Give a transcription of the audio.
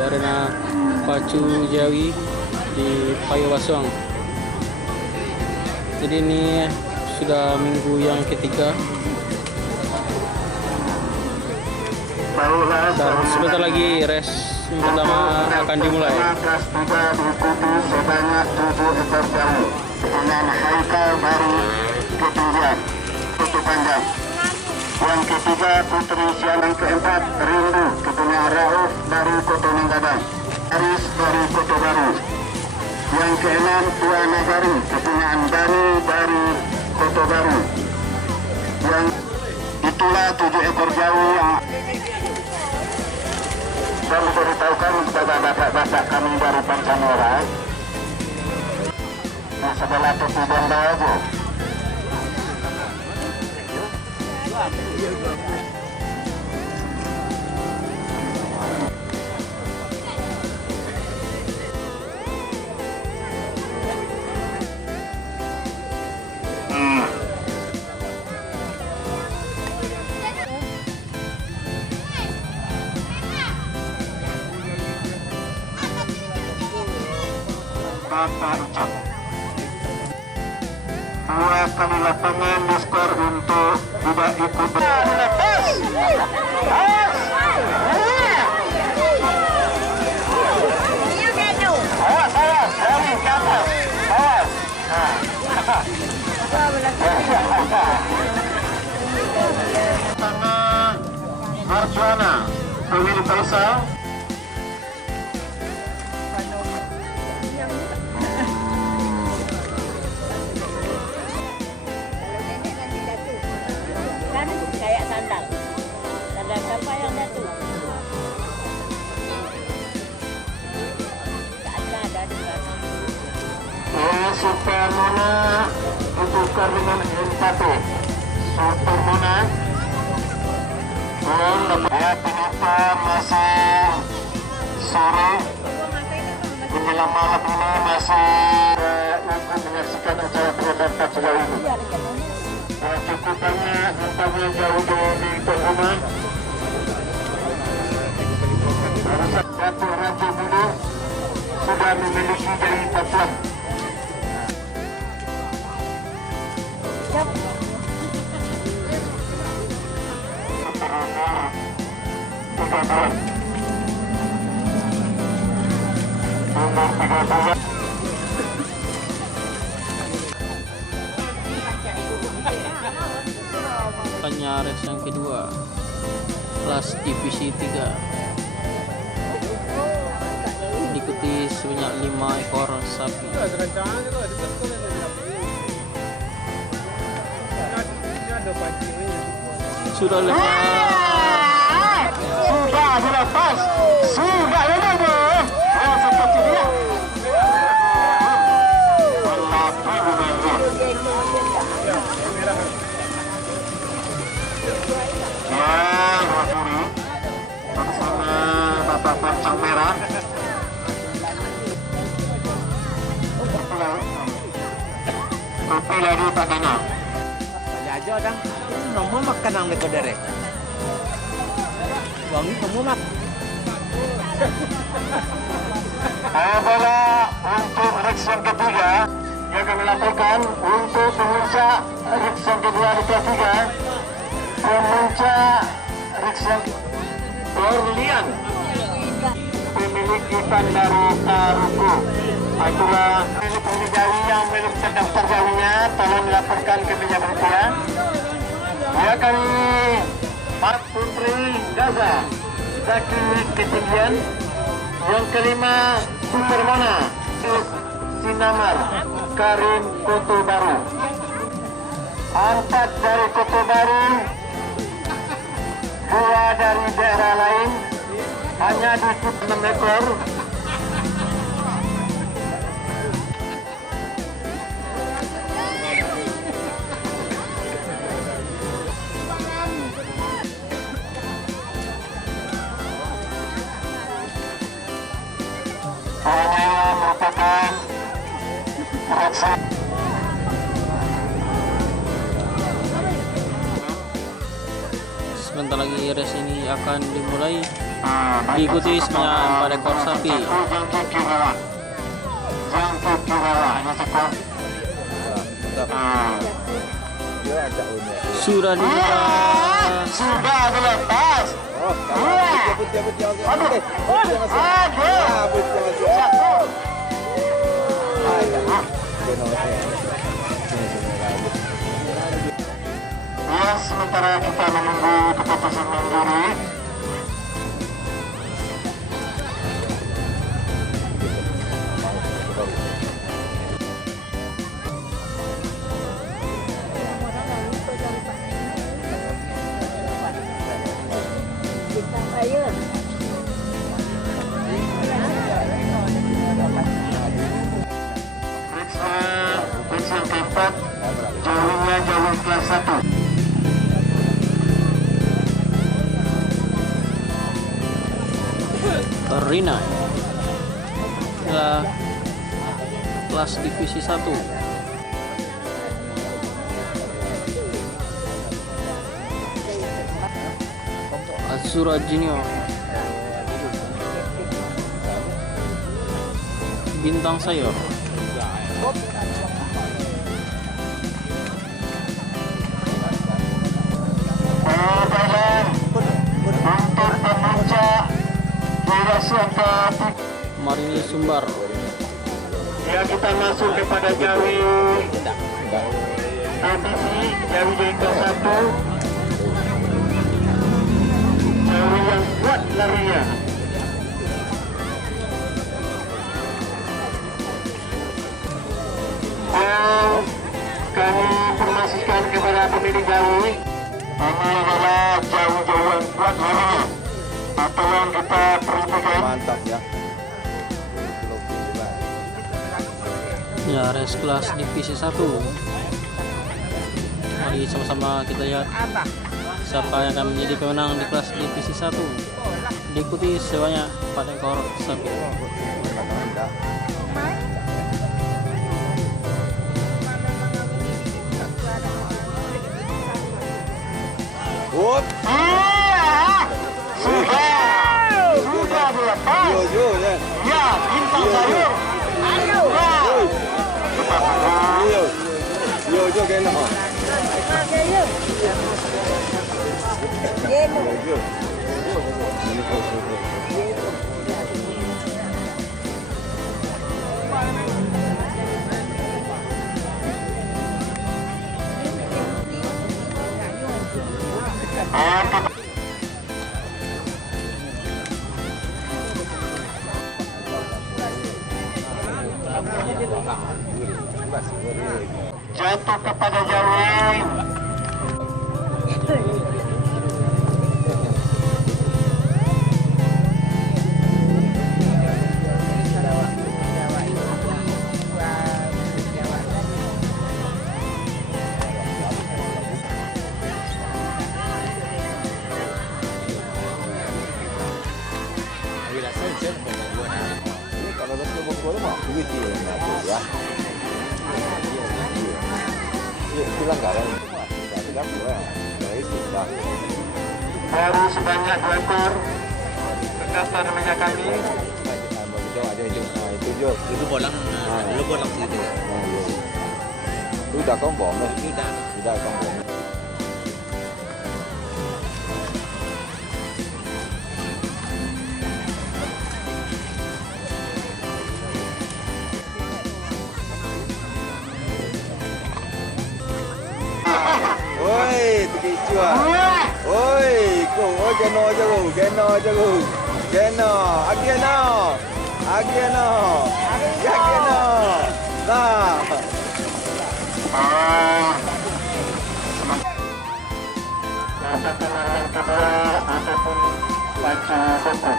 arena Pacu Jawi di Payo Basong. Jadi ini sudah minggu yang ketiga dan sebentar lagi race yang pertama akan dimulai. Kelas 3 diikuti sebanyak 7 ekor jamu dengan Haikal dari ketinggian Putu Panjang. Yang ketiga putri sialan keempat Rindu kepunyaan Rauf dari Kota Manggadang, Aris dari Kota Baru. Yang keenam Tua Nagari kepunyaan Dani dari Kota Baru. Yang itulah 7 ekor jamu yang dan diberitahukan kepada bapak-bapak kami dari Pancanora. Nah, sebelah tepi benda aja. Bapak Ucap 2 kali lapangan diskor untuk tidak ikut lepas. Awas, awas, dari ke atas, awas. Tengah Marjuana Dewi Faisal. Siapa yang jatuh? Ada di sana. Super Mona ditukar dengan Empate. Super Mona. Ya, ternyata masih sore menjelang malam ini masih untuk menyaksikan acara program Pacu ini. Cukup banyak nampaknya jauh di pengguna. Datuk Raja Muda sudah memiliki dari pacuan. Race yang kedua kelas divisi 3 diikuti sebanyak 5 ekor sapi. Sudah lepas. Sudah dilepas. Sudah ini bu. Seperti dia. Bersama Bapak Pancang Merah. Kopi lagi Pak Dino. Aja dang, nomor makan ang neko derek. Wangi kamu mak. Bola untuk race yang ketiga yang kami lakukan untuk pemuncak race yang kedua di kelas 3. Pemuncak race yang Orlian pemilik ikan dari Taruku. Itulah milik jawi yang milik terdaftar jawinya, tolong dilaporkan ke meja berita. Ya kami Mat Putri Gaza Zaki ketinggian. Yang kelima Super Mona Sinamar Karim Koto Baru. 4 dari Koto Baru, 2 dari daerah lain, hanya diikuti 6 ekor. Ini merupakan raksa. Sebentar lagi race ini akan dimulai. Diikuti sebanyak 4 ekor sapi. Sudah dilepas. Sudah dilepas. Ya, sementara kita menunggu keputusan menjuri. Periksa yang keempat, jauhnya jauh kelas 1. Rina adalah kelas divisi 1. Azura Junior Bintang Sayur. Untuk pemuncak Marini Sumbar. ya, kita masuk kepada Jawi ambisi, Jawi ke 1, Jawi yang kuat larinya. Dan kami informasikan kepada pemilik Jawi, ini adalah Jawi yang kuat larinya atau yang kita perhatikan. Mantap ya. Ya, race kelas divisi 1. Mari sama-sama kita lihat siapa yang akan menjadi pemenang di kelas divisi 1. Diikuti sebanyak 4 ekor sapi. Whoop. Sudah dilepas. Ya, bintang sayur. Yo cái nào. Jatuh kepada Jawi. Kalau betul betul mah duit dia ya. Bilang enggak kan? Tidak boleh. Sudah. Baru sebanyak 2 ekor terdaftar namanya kami. Itu bolang situ. Sudah kamu bohong. Sudah kamu bohong. Oi, begitu ah. Oi, kau geno jago, geno, ageno. Nah. Satu yang kedua ataupun pacu koko.